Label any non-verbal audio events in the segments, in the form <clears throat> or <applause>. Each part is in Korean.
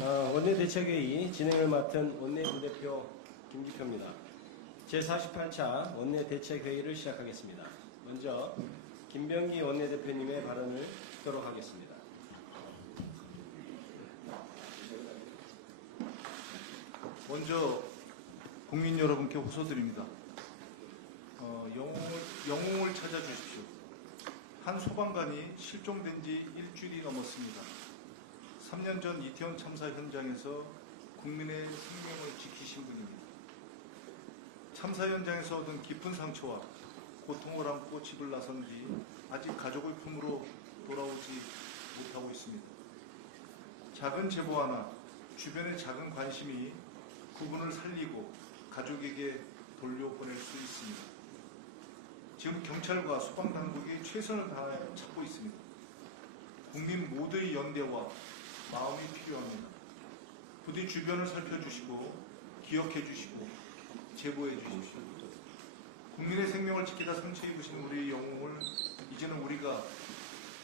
어, 원내대책회의 진행을 맡은 원내부대표 김기표입니다. 제48차 원내대책회의를 시작하겠습니다. 먼저 김병기 원내대표님의 발언을 듣도록 하겠습니다. 먼저 국민 여러분께 호소드립니다. 어, 영웅을, 영웅을 찾아주십시오. 한 소방관이 실종된 지 일주일이 넘었습니다. 3년 전 이태원 참사 현장에서 국민의 생명을 지키신 분입니다. 참사 현장에서 얻은 깊은 상처와 고통을 안고 집을 나선 뒤 아직 가족의 품으로 돌아오지 못하고 있습니다. 작은 제보 하나, 주변의 작은 관심이 그분을 살리고 가족에게 돌려보낼 수 있습니다. 지금 경찰과 소방당국이 최선을 다하여 찾고 있습니다. 국민 모두의 연대와 마음이 필요합니다. 부디 주변을 살펴주시고 기억해 주시고 제보해 주십시오. 국민의 생명을 지키다 상처 입으신 우리의 영웅을 이제는 우리가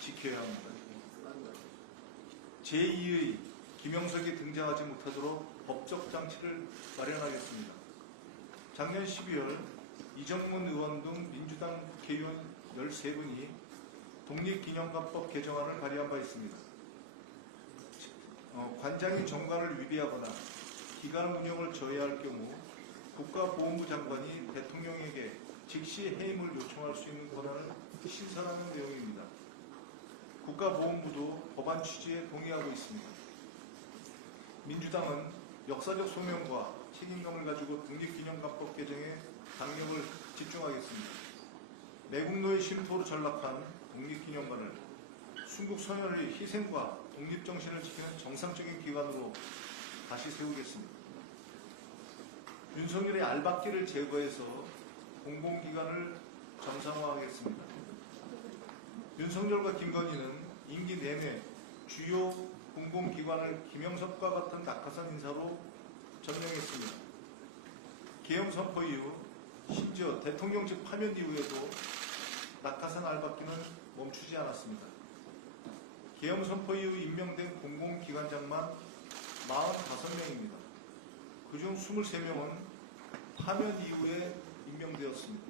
지켜야 합니다. 제2의 김영석이 등장하지 못하도록 법적 장치를 마련하겠습니다. 작년 12월 이정문 의원 등 민주당 국회의원 13분이 독립기념관법 개정안을 발의한 바 있습니다. 어, 관장이 정관을 위배하거나 기관 운영을 저해할 경우 국가보훈부 장관이 대통령에게 즉시 해임을 요청할 수 있는 권한을 신설하는 내용입니다. 국가보훈부도 법안 취지에 동의하고 있습니다. 민주당은 역사적 소명과 책임감을 가지고 독립기념관법 개정에 강력을 집중하겠습니다. 매국노의 심포로 전락한 독립기념관을 순국 선열의 희생과 독립정신을 지키는 정상적인 기관으로 다시 세우겠습니다. 윤석열의 알박기를 제거해서 공공기관을 정상화하겠습니다. 윤석열과 김건희는 임기 내내 주요 공공기관을 김영석과 같은 낙하산 인사로 점령했습니다. 계엄 선포 이후 심지어 대통령직 파면 이후에도 낙하산 알박기는 멈추지 않았습니다. 계엄 선포 이후 임명된 공공기관장만 45명입니다. 그중 23명은 파면 이후에 임명되었습니다.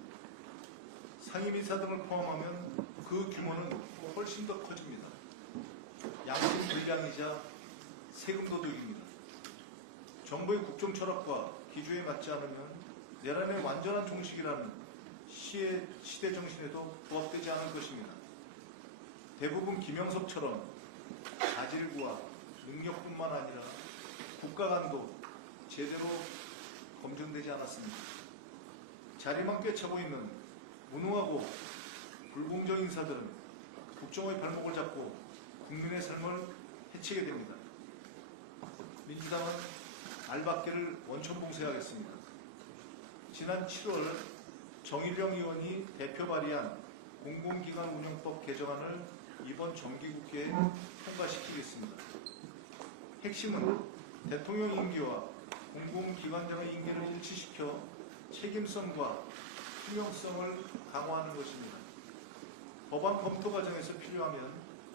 상임이사 등을 포함하면 그 규모는 훨씬 더 커집니다. 양심 불량이자 세금 도둑입니다. 정부의 국정 철학과 기조에 맞지 않으면 내란의 완전한 종식이라는 시의 시대 정신에도 부합되지 않을 것입니다. 대부분 김영석처럼 자질구와 능력뿐만 아니라 국가관도 제대로 검증되지 않았습니다. 자리만 꿰차고 있는 무능하고 불공정 인사들은 국정의 발목을 잡고 국민의 삶을 해치게 됩니다. 민주당은 알박기를 원천 봉쇄하겠습니다. 지난 7월 정일령 의원이 대표 발의한 공공기관 운영법 개정안을 이번 정기국회에 통과시키겠습니다. 핵심은 대통령 임기와 공공기관장의 임기를 일치시켜 책임성과 투명성을 강화하는 것입니다. 법안 검토 과정에서 필요하면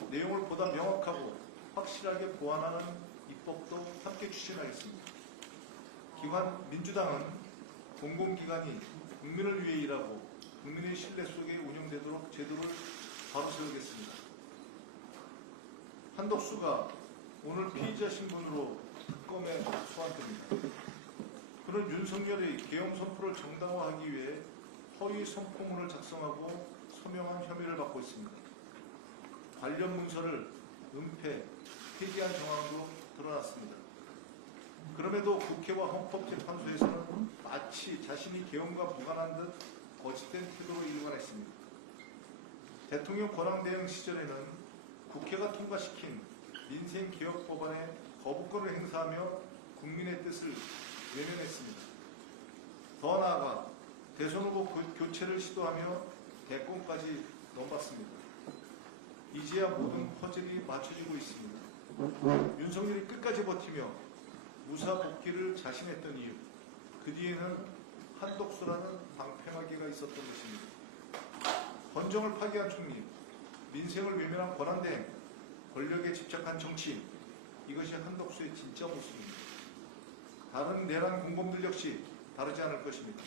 내용을 보다 명확하고 확실하게 보완하는 입법도 함께 추진하겠습니다. 기관 민주당은 공공기관이 국민을 위해 일하고 국민의 신뢰 속에 운영되도록 제도를 바로 세우겠습니다. 한덕수가 오늘 피의자 신분으로 특검에 소환됩니다. 그는 윤석열의 계엄 선포를 정당화하기 위해 허위 선포문을 작성하고 서명한 혐의를 받고 있습니다. 관련 문서를 은폐, 폐기한 정황도 드러났습니다. 그럼에도 국회와 헌법재판소에서는 마치 자신이 계엄과 무관한 듯 거짓된 태도로 일관했습니다. 대통령 권한대행 시절에는 국회가 통과시킨 민생개혁 법안에 거부권을 행사하며 국민의 뜻을 외면했습니다. 더 나아가 대선 후보 교- 교체를 시도하며 대권까지 넘봤습니다. 이제야 모든 퍼즐이 맞춰지고 있습니다. 윤석열이 끝까지 버티며 무사 복귀를 자신했던 이유, 그 뒤에는 한독수라는 방패막이가 있었던 것입니다. 헌정을 파기한 총리, 민생을 외면한 권한대행, 권력에 집착한 정치인, 이것이 한덕수의 진짜 모습입니다. 다른 내란 공범들 역시 다르지 않을 것입니다.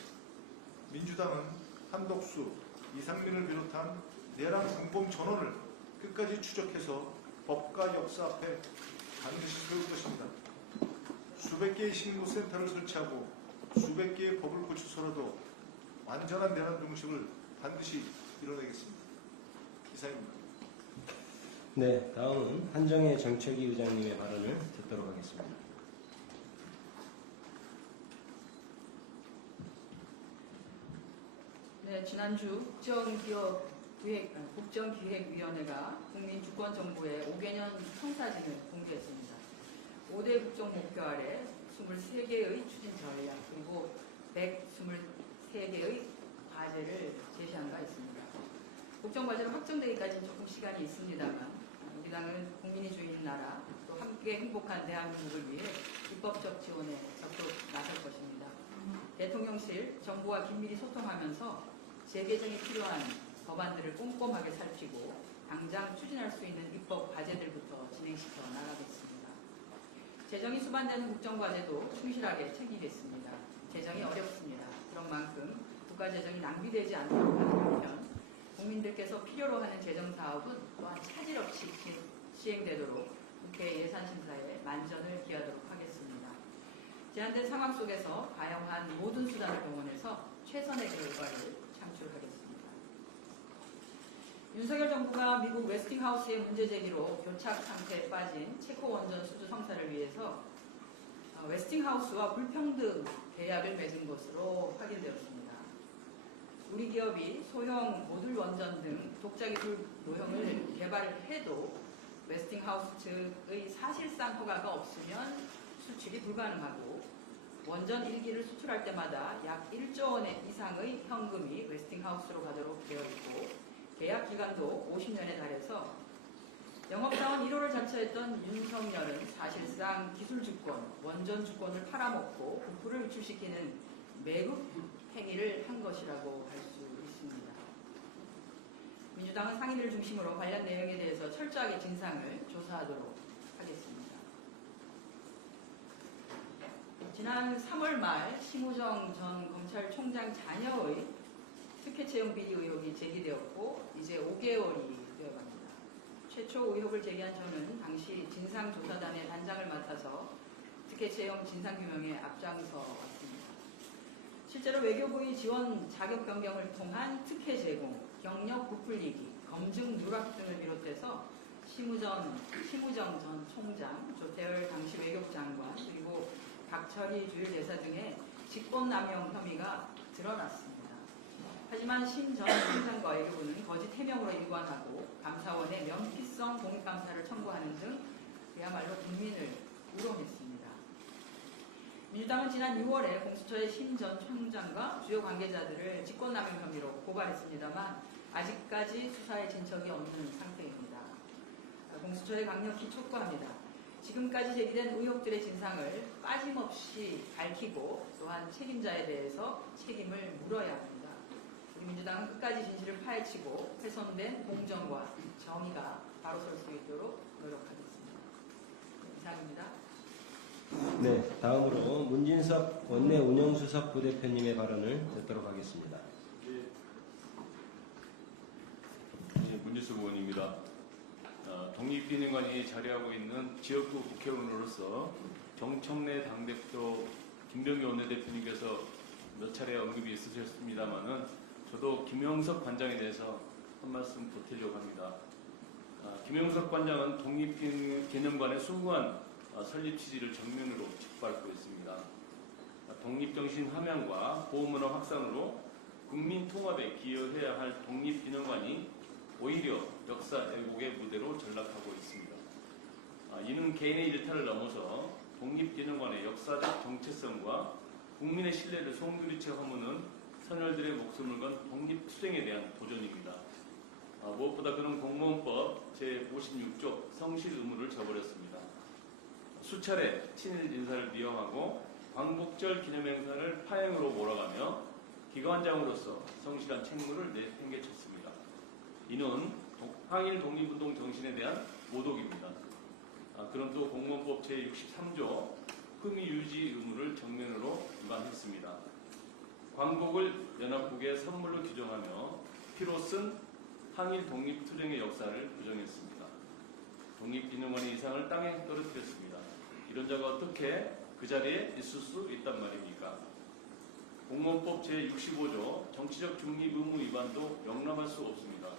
민주당은 한덕수, 이상민을 비롯한 내란 공범 전원을 끝까지 추적해서 법과 역사 앞에 반드시 세울 것입니다. 수백 개의 신고센터를 설치하고 수백 개의 법을 고쳐서라도 완전한 내란 종식을 반드시 이뤄내겠습니다. 이상입니다. 네, 다음은 한정혜 정책위 의장님의 발언을 듣도록 하겠습니다. 네, 지난주 국정기획, 아, 국정기획위원회가 국민 주권정보의 5개년 청사진을 공개했습니다. 5대 국정 목표 아래 23개의 추진 전략 그리고 123개의 과제를 제시한 바 있습니다. 국정과제로 확정되기까지는 조금 시간이 있습니다만 아, 우리 당은 국민이 주인인 나라 또 함께 행복한 대한민국을 위해 입법적 지원에 적극 나설 것입니다. 대통령실 정부와 긴밀히 소통하면서 재개정이 필요한 법안들을 꼼꼼하게 살피고 당장 추진할 수 있는 입법 과제들부터 진행시켜 나가겠습니다. 재정이 수반되는 국정과제도 충실하게 챙기겠습니다. 재정이 어렵습니다. 그런 만큼 국가재정이 낭비되지 않도록 하는 한편 국민들께서 필요로 하는 재정 사업은 또한 차질 없이 시- 시행되도록 국회 예산심사에 만전을 기하도록 하겠습니다. 제한된 상황 속에서 다양한 모든 수단을 동원해서 최선의 결과를 창출하겠습니다. 윤석열 정부가 미국 웨스팅하우스의 문제 제기로 교착 상태에 빠진 체코 원전 수주 성사를 위해서 어, 웨스팅하우스와 불평등 계약을 맺은 것으로 확인되었습니다. 우리 기업이 소형 모듈 원전 등 독자 기술 노형을 개발해도 웨스팅하우스 측의 사실상 허가가 없으면 수출이 불가능하고 원전 1기를 수출할 때마다 약 1조 원 이상의 현금이 웨스팅하우스로 가도록 되어 있고 계약 기간도 50년에 달해서 영업사원 1호를 자처했던 윤석열은 사실상 기술 주권, 원전 주권을 팔아먹고 부풀을 유출시키는 매국 행위를 한 것이라고 할 수 있습니다. 민주당은 상인을 중심으로 관련 내용에 대해서 철저하게 진상을 조사하도록 하겠습니다. 지난 3월 말 심우정 전 검찰총장 자녀의 특혜 채용 비리 의혹이 제기되었고 이제 5개월이 되어갑니다. 최초 의혹을 제기한 저는 당시 진상조사단의 단장을 맡아서 특혜 채용 진상규명에 앞장서 왔습니다. 실제로 외교부의 지원 자격 변경을 통한 특혜 제공, 경력 부풀리기, 검증 누락 등을 비롯해서 심우전, 심우정 전 총장, 조태열 당시 외교부 장관, 그리고 박철희 주일대사 등의 직권남용 혐의가 드러났습니다. 하지만 심 전 총장과 외교부는 거짓 해명으로 일관하고 감사원에 면피성 공익감사를 청구하는 등 그야말로 국민을 우롱했습니다. 민주당은 지난 6월에 공수처의 심 전 총장과 주요 관계자들을 직권남용 혐의로 고발했습니다만 아직까지 수사에 진척이 없는 상태입니다. 공수처에 강력히 촉구합니다. 지금까지 제기된 의혹들의 진상을 빠짐없이 밝히고 또한 책임자에 대해서 책임을 물어야 합니다. 우리 민주당은 끝까지 진실을 파헤치고 훼손된 공정과 정의가 바로 설 수 있도록 노력하겠습니다. 이상입니다. 네, 다음으로 문진섭 원내 운영수석 부대표님의 발언을 듣도록 하겠습니다. 예, 의원입니다. 어, 독립기능관이 자리하고 있는 지역구 국회의원으로서 정청래 당대표 김병기 원내대표님께서 몇 차례 언급이 있으셨습니다만은 저도 김영석 관장에 대해서 한 말씀 보태려고 합니다. 아, 김영석 관장은 독립기념관의 숭고한 아, 설립 취지를 정면으로 짓밟고 있습니다. 아, 독립정신 함양과 보호문화 확산으로 국민 통합에 기여해야 할 독립기념관이 오히려 역사 왜곡의 무대로 전락하고 있습니다. 아, 이는 개인의 일탈을 넘어서 독립기념관의 역사적 정체성과 국민의 신뢰를 송두리째 허무는 선열들의 목숨을 건 독립투쟁에 대한 도전입니다. 아, 무엇보다 그는 공무원법 제56조 성실 의무를 저버렸습니다. 수차례 친일 인사를 미화하고 광복절 기념행사를 파행으로 몰아가며 기관장으로서 성실한 책무를 내팽개쳤습니다. 이는 동- 항일 독립운동 정신에 대한 모독입니다. 아, 또 공무원법 제63조 흠의 유지 의무를 정면으로 위반했습니다. 광복을 연합국의 선물로 규정하며 피로 쓴 항일 독립투쟁의 역사를 부정했습니다. 독립기념원의 이상을 땅에 떨어뜨렸습니다. 이런 자가 어떻게 그 자리에 있을 수 있단 말입니까? 공무원법 제65조 정치적 중립 의무 위반도 용납할 수 없습니다.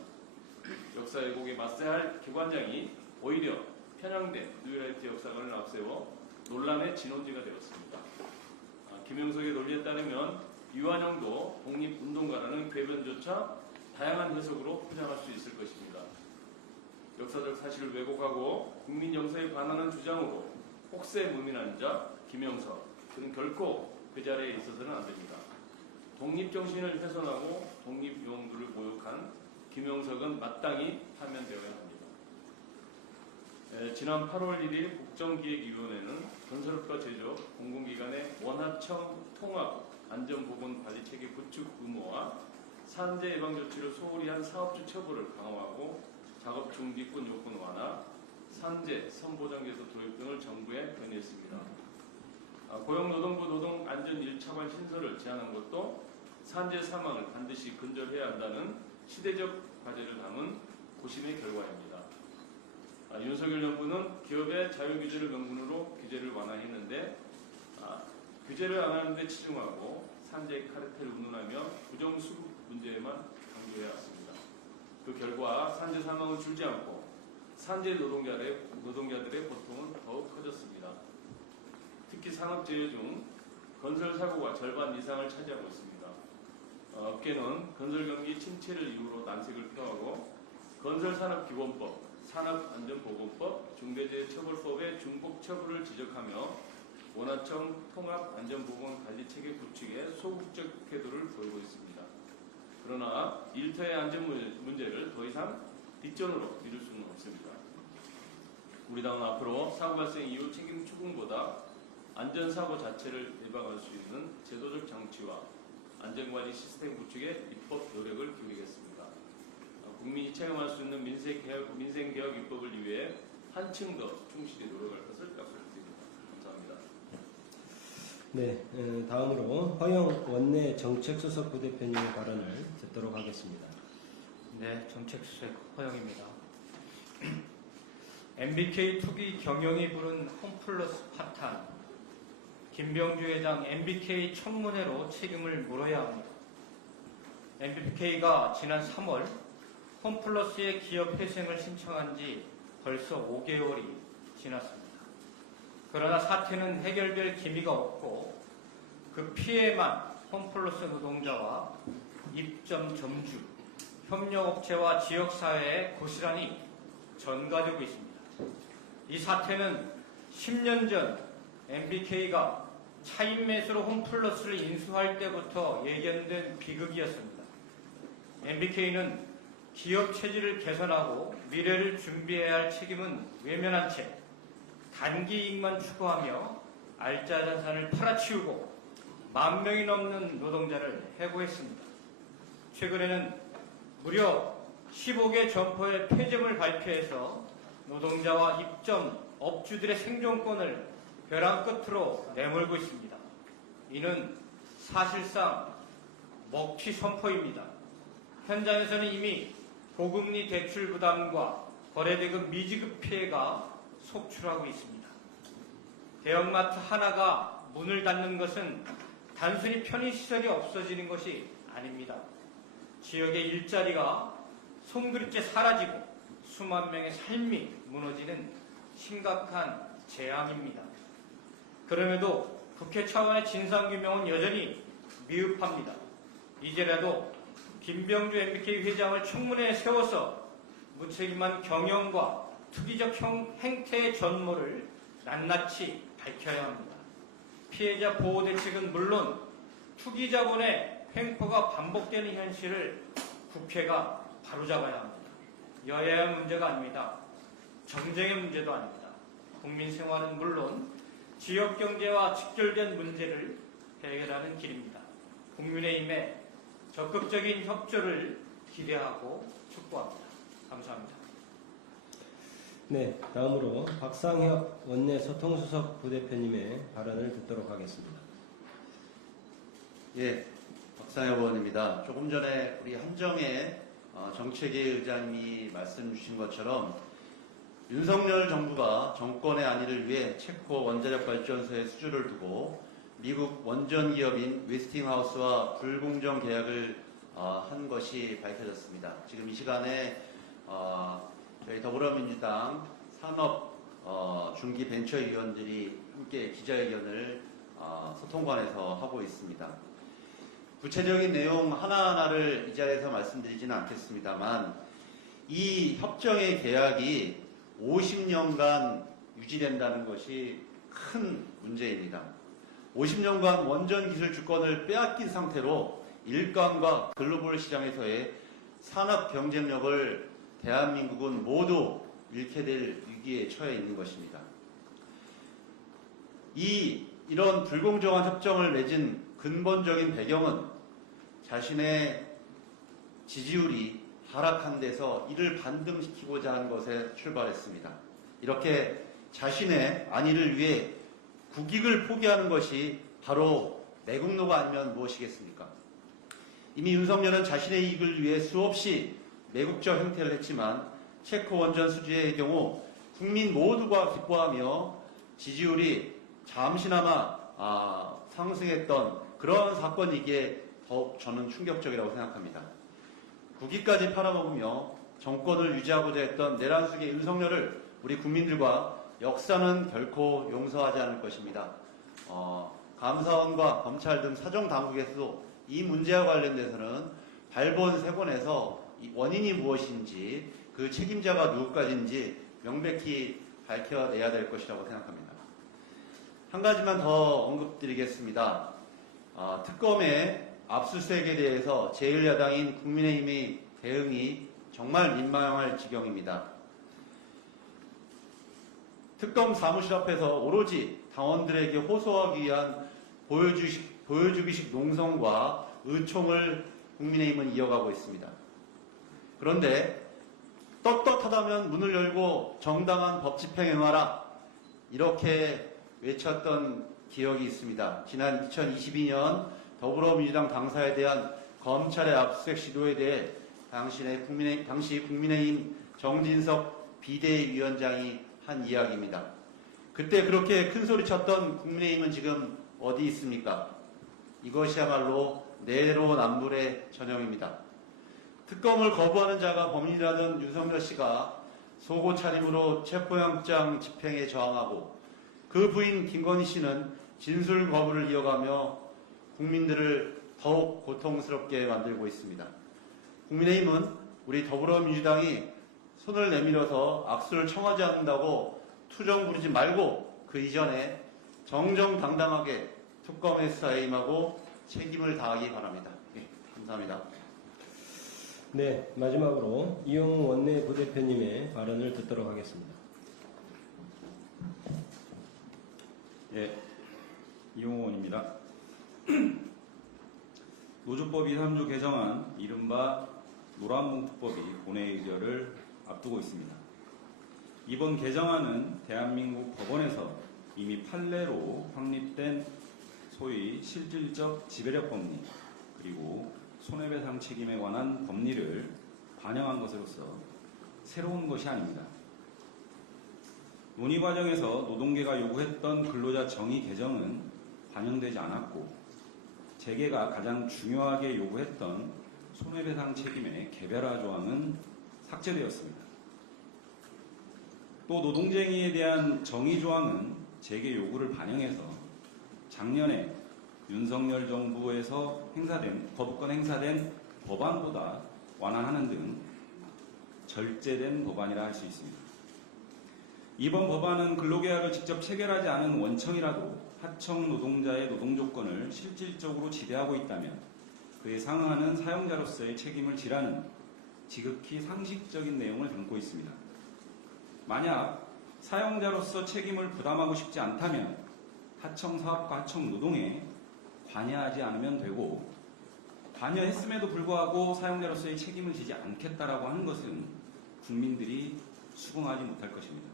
역사 왜곡에 맞서야 할 기관장이 오히려 편향된 뉴라이트 역사관을 앞세워 논란의 진원지가 되었습니다. 아, 김영석의 논리에 따르면 이완영도 독립운동가라는 궤변조차 다양한 해석으로 포장할 수 있을 것입니다. 역사적 사실을 왜곡하고 국민 영사에 반하는 주장으로 혹세 무민한 자 김영석 그는 결코 그 자리에 있어서는 안 됩니다. 독립정신을 훼손하고 독립용도를 모욕한 김영석은 마땅히 파면되어야 합니다. 에, 지난 8월 1일 국정기획위원회는 건설업과 제조업, 공공기관의 원하청 통합 안전보건관리체계 구축 의무와 산재 예방 조치를 소홀히 한 사업주 처벌을 강화하고 작업 중지권 요건 완화, 산재 선보장제도 도입 등을 정부에 건의했습니다. 아, 고용노동부 노동안전 1차관 신설을 제안한 것도 산재 사망을 반드시 근절해야 한다는 시대적 과제를 담은 고심의 결과입니다. 아, 윤석열 정부는 기업의 자유규제를 명분으로 규제를 완화했는데 아, 규제를 안 하는데 치중하고 산재 카르텔을 운운하며 부정수급 문제에만 강조해 왔습니다. 그 결과 산재 사망은 줄지 않고 산재 노동자들의, 노동자들의 고통은 더욱 커졌습니다. 특히 산업재해 중 건설 사고가 절반 이상을 차지하고 있습니다. 어, 업계는 건설 경기 침체를 이유로 난색을 표하고 건설산업기본법, 산업안전보건법, 중대재해처벌법의 중복 처벌을 지적하며 원하청 통합안전보건관리체계 구축에 소극적 태도를 보이고 있습니다. 그러나 일터의 안전 문- 문제를 더 이상 뒷전으로 미룰 수는 없습니다. 우리 당은 앞으로 사고 발생 이후 책임 추궁보다 안전사고 자체를 예방할 수 있는 제도적 장치와 안전관리 시스템 구축에 입법 노력을 기울이겠습니다. 어, 국민이 체감할 수 있는 민생개혁, 민생개혁 입법을 위해 한층 더 충실히 노력할 것을 약속드립니다. 감사합니다. 네, 에, 다음으로 허영 원내 정책수석 부대표님의 발언을 듣도록 하겠습니다. 네, 정책수석 허영입니다. <clears throat> MBK 투기 경영이 부른 홈플러스 파탄, 김병주 회장 MBK 청문회로 책임을 물어야 합니다. MBK가 지난 3월 홈플러스의 기업 회생을 신청한 지 벌써 5개월이 지났습니다. 그러나 사태는 해결될 기미가 없고 그 피해만 홈플러스 노동자와 입점 점주, 협력업체와 지역사회에 고스란히 전가되고 있습니다. 이 사태는 10년 전 MBK가 차인 매수로 홈플러스를 인수할 때부터 예견된 비극이었습니다. MBK는 기업 체질을 개선하고 미래를 준비해야 할 책임은 외면한 채 단기 이익만 추구하며 알짜 자산을 팔아치우고 만 명이 넘는 노동자를 해고했습니다. 최근에는 무려 15개 점포의 폐점을 발표해서 노동자와 입점 업주들의 생존권을 벼랑 끝으로 내몰고 있습니다. 이는 사실상 먹튀 선포입니다. 현장에서는 이미 고금리 대출 부담과 거래대금 미지급 피해가 속출하고 있습니다. 대형마트 하나가 문을 닫는 것은 단순히 편의시설이 없어지는 것이 아닙니다. 지역의 일자리가 손그릇째 사라지고 수만 명의 삶이 무너지는 심각한 재앙입니다. 그럼에도 국회 차원의 진상규명은 여전히 미흡합니다. 이제라도 김병주 MBK 회장을 청문회에 세워서 무책임한 경영과 투기적 형- 행태의 전모를 낱낱이 밝혀야 합니다. 피해자 보호 대책은 물론 투기 자본의 횡포가 반복되는 현실을 국회가 바로잡아야 합니다. 여야의 문제가 아닙니다. 정쟁의 문제도 아닙니다. 국민 생활은 물론 지역 경제와 직결된 문제를 해결하는 길입니다. 국민의힘의 적극적인 협조를 기대하고 촉구합니다. 감사합니다. 네, 다음으로 박상혁 원내 소통수석 부대표님의 발언을 듣도록 하겠습니다. 예, 박상혁 의원입니다. 조금 전에 우리 한정혜 어, 정책위 의장님이 말씀 주신 것처럼 윤석열 정부가 정권의 안위를 위해 체코 원자력 발전소에 수주를 두고 미국 원전 기업인 웨스팅하우스와 불공정 계약을 어, 한 것이 밝혀졌습니다. 지금 이 시간에 어, 저희 더불어민주당 산업 어, 중기 벤처위원들이 함께 기자회견을 어, 소통관에서 하고 있습니다. 구체적인 내용 하나하나를 이 자리에서 말씀드리지는 않겠습니다만 이 협정의 계약이 50년간 유지된다는 것이 큰 문제입니다. 50년간 원전 기술 주권을 빼앗긴 상태로 일감과 글로벌 시장에서의 산업 경쟁력을 대한민국은 모두 잃게 될 위기에 처해 있는 것입니다. 이 이런 불공정한 협정을 맺은 근본적인 배경은 자신의 지지율이 하락한 데서 이를 반등시키고자 한 것에 출발했습니다. 이렇게 자신의 안위를 위해 국익을 포기하는 것이 바로 매국노가 아니면 무엇이겠습니까? 이미 윤석열은 자신의 이익을 위해 수없이 매국적 행태를 했지만 체코 원전 수주의 경우 국민 모두가 기뻐하며 지지율이 잠시나마 아, 상승했던 그런 사건이기에 더욱 저는 충격적이라고 생각합니다. 국위까지 팔아먹으며 정권을 유지하고자 했던 내란숙의 윤석열을 우리 국민들과 역사는 결코 용서하지 않을 것입니다. 어, 감사원과 검찰 등 사정 당국에서도 이 문제와 관련돼서는 발본 세권에서 이 원인이 무엇인지 그 책임자가 누구까지인지 명백히 밝혀내야 될 것이라고 생각합니다. 한 가지만 더 언급드리겠습니다. 아, 특검의 압수수색에 대해서 제1야당인 국민의힘의 대응이 정말 민망할 지경입니다. 특검 사무실 앞에서 오로지 당원들에게 호소하기 위한 보여주식, 보여주기식 농성과 의총을 국민의힘은 이어가고 있습니다. 그런데 떳떳하다면 문을 열고 정당한 법 집행해와라 이렇게 외쳤던 기억이 있습니다. 지난 2022년 더불어민주당 당사에 대한 검찰의 압수수색 시도에 대해 당신의 국민의, 당시 국민의힘 정진석 비대위원장이 한 이야기입니다. 그때 그렇게 큰 소리 쳤던 국민의힘은 지금 어디 있습니까? 이것이야말로 내로남불의 전형입니다. 특검을 거부하는 자가 범인이라던 윤석열 씨가 속옷 차림으로 체포영장 집행에 저항하고 그 부인 김건희 씨는 진술 거부를 이어가며 국민들을 더욱 고통스럽게 만들고 있습니다. 국민의힘은 우리 더불어민주당이 손을 내밀어서 악수를 청하지 않는다고 투정 부리지 말고 그 이전에 정정당당하게 특검의 수사에 임하고 책임을 다하기 바랍니다. 예, 감사합니다. 네, 마지막으로 이용우 원내 부대표님의 발언을 듣도록 하겠습니다. 예, 이용호 의원입니다. <clears throat> 노조법이 3조 개정안 이른바 노란봉투법이 본회 의결을 앞두고 있습니다. 이번 개정안은 대한민국 법원에서 이미 판례로 확립된 소위 실질적 지배력 법리 그리고 손해배상 책임에 관한 법리를 반영한 것으로서 새로운 것이 아닙니다. 논의 과정에서 노동계가 요구했던 근로자 정의 개정은 반영되지 않았고 재계가 가장 중요하게 요구했던 손해배상 책임의 개별화 조항은 삭제되었습니다. 또 노동쟁의에 대한 정의 조항은 재계 요구를 반영해서 작년에 윤석열 정부에서 행사된 거부권 행사된 법안보다 완화하는 등 절제된 법안이라 할 수 있습니다. 이번 법안은 근로계약을 직접 체결하지 않은 원청이라도 하청 노동자의 노동 조건을 실질적으로 지배하고 있다면 그에 상응하는 사용자로서의 책임을 지라는 지극히 상식적인 내용을 담고 있습니다. 만약 사용자로서 책임을 부담하고 싶지 않다면 하청 사업과 하청 노동에 관여하지 않으면 되고 관여했음에도 불구하고 사용자로서의 책임을 지지 않겠다라고 하는 것은 국민들이 수긍하지 못할 것입니다.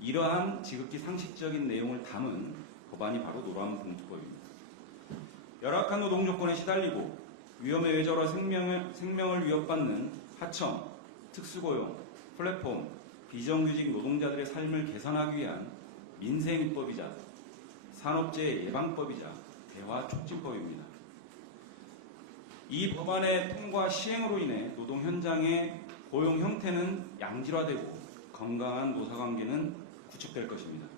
이러한 지극히 상식적인 내용을 담은 법안이 바로 노란봉투법입니다. 열악한 노동 조건에 시달리고 위험에 외절하 생명을, 생명을 위협받는 하청, 특수고용, 플랫폼, 비정규직 노동자들의 삶을 개선하기 위한 민생입법이자 산업재해 예방법이자 대화 촉진법입니다. 이 법안의 통과 시행으로 인해 노동 현장의 고용 형태는 양질화되고 건강한 노사관계는 구축될 것입니다.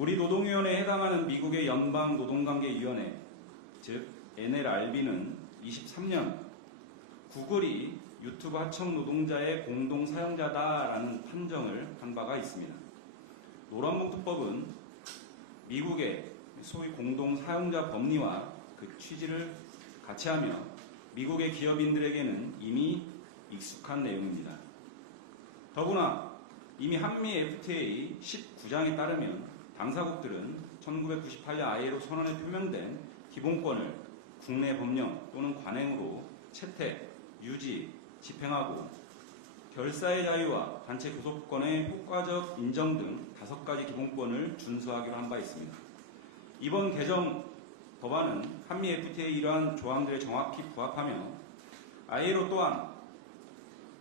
우리 노동위원회에 해당하는 미국의 연방 노동관계위원회, 즉 NLRB는 23년 구글이 유튜브 하청 노동자의 공동 사용자다라는 판정을 한 바가 있습니다. 노란봉투법은 미국의 소위 공동 사용자 법리와 그 취지를 같이 하며 미국의 기업인들에게는 이미 익숙한 내용입니다. 더구나 이미 한미 FTA 19장에 따르면 당사국들은 1998년 ILO 선언에 표명된 기본권을 국내 법령 또는 관행으로 채택, 유지, 집행하고 결사의 자유와 단체 교섭권의 효과적 인정 등 다섯 가지 기본권을 준수하기로 한 바 있습니다. 이번 개정 법안은 한미 FTA 이러한 조항들에 정확히 부합하며 ILO 또한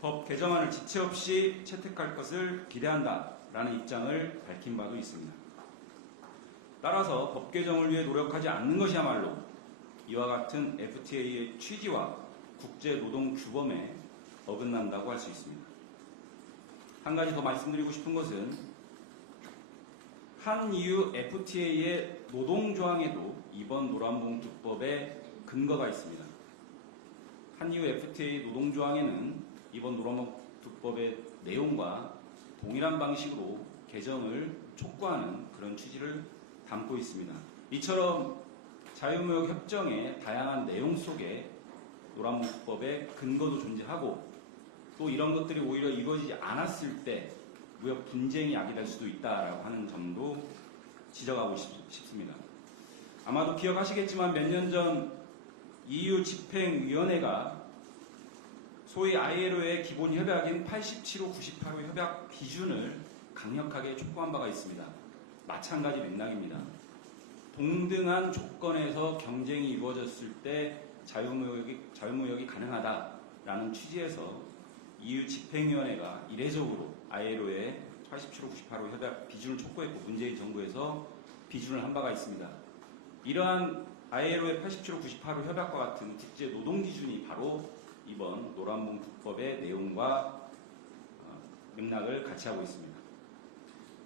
법 개정안을 지체 없이 채택할 것을 기대한다라는 입장을 밝힌 바도 있습니다. 따라서 법 개정을 위해 노력하지 않는 것이야말로 이와 같은 FTA의 취지와 국제 노동 규범에 어긋난다고 할 수 있습니다. 한 가지 더 말씀드리고 싶은 것은 한EU FTA의 노동 조항에도 이번 노란봉투법에 근거가 있습니다. 한EU FTA 노동 조항에는 이번 노란봉투법의 내용과 동일한 방식으로 개정을 촉구하는 그런 취지를 담고 있습니다. 이처럼 자유무역 협정의 다양한 내용 속에 노란봉투법의 근거도 존재하고 또 이런 것들이 오히려 이루어지지 않았을 때 무역 분쟁이 야기될 수도 있다라고 하는 점도 지적하고 싶, 싶습니다. 아마도 기억하시겠지만 몇 년 전 EU 집행위원회가 소위 ILO의 기본 협약인 87호, 98호 협약 기준을 강력하게 촉구한 바가 있습니다. 마찬가지 맥락입니다. 동등한 조건에서 경쟁이 이루어졌을 때 자유무역이, 자유무역이 가능하다라는 취지에서 EU 집행위원회가 이례적으로 ILO의 87호, 98호 협약 비준을 촉구했고 문재인 정부에서 비준을 한 바가 있습니다. 이러한 ILO의 87호, 98호 협약과 같은 국제 노동 기준이 바로 이번 노란봉투법의 내용과 어, 맥락을 같이 하고 있습니다.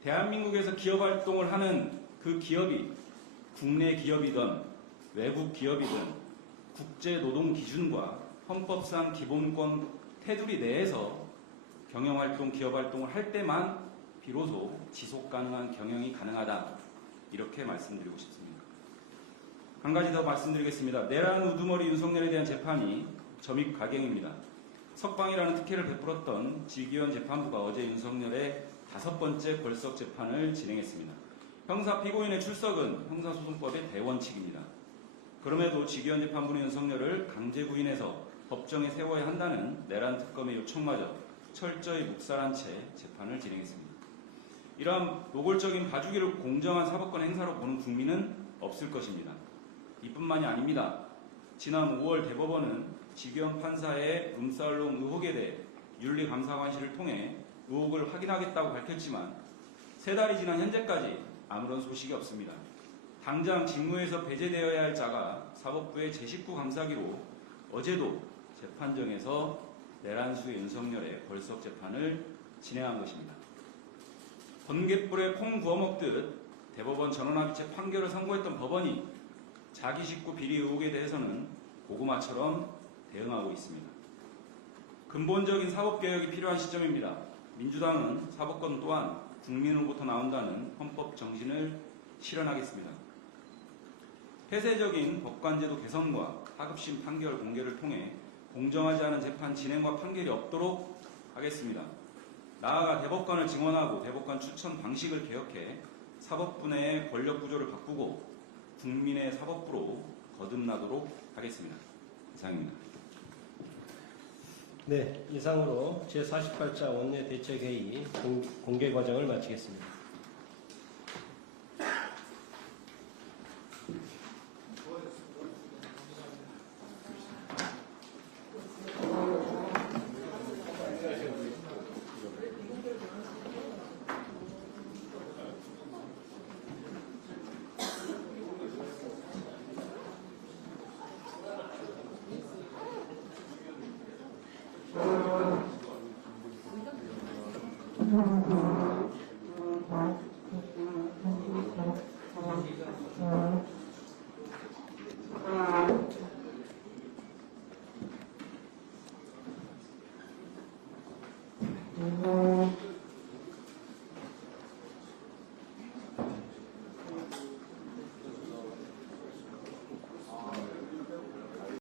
대한민국에서 기업 활동을 하는 그 기업이 국내 기업이든 외국 기업이든 국제 노동 기준과 헌법상 기본권 테두리 내에서 경영 활동, 기업 활동을 할 때만 비로소 지속 가능한 경영이 가능하다. 이렇게 말씀드리고 싶습니다. 한 가지 더 말씀드리겠습니다. 내란 우두머리 윤석열에 대한 재판이 점입 가경입니다. 석방이라는 특혜를 베풀었던 지기현 재판부가 어제 윤석열의 다섯 번째 벌석 재판을 진행했습니다. 형사 피고인의 출석은 형사소송법의 대원칙입니다. 그럼에도 지기현 재판부는 윤석열을 강제 구인해서 법정에 세워야 한다는 내란 특검의 요청마저 철저히 묵살한 채 재판을 진행했습니다. 이러한 노골적인 봐주기를 공정한 사법권 행사로 보는 국민은 없을 것입니다. 이뿐만이 아닙니다. 지난 5월 대법원은 지기현 판사의 룸살롱 의혹에 대해 윤리감사관실을 통해 의혹을 확인하겠다고 밝혔지만 세 달이 지난 현재까지 아무런 소식이 없습니다. 당장 직무에서 배제되어야 할 자가 사법부의 제19 감사기로 어제도 재판정에서 내란수 윤석열의 벌석 재판을 진행한 것입니다. 번갯불에 콩 구워 먹듯 대법원 전원합의체 판결을 선고했던 법원이 자기 식구 비리 의혹에 대해서는 고구마처럼 대응하고 있습니다. 근본적인 사법개혁이 필요한 시점입니다. 민주당은 사법권 또한 국민으로부터 나온다는 헌법 정신을 실현하겠습니다. 폐쇄적인 법관제도 개선과 하급심 판결 공개를 통해 공정하지 않은 재판 진행과 판결이 없도록 하겠습니다. 나아가 대법관을 증원하고 대법관 추천 방식을 개혁해 사법부 내의 권력 구조를 바꾸고 국민의 사법부로 거듭나도록 하겠습니다. 이상입니다. 네, 이상으로 제48자 원내 대책회의 공- 공개 과정을 마치겠습니다.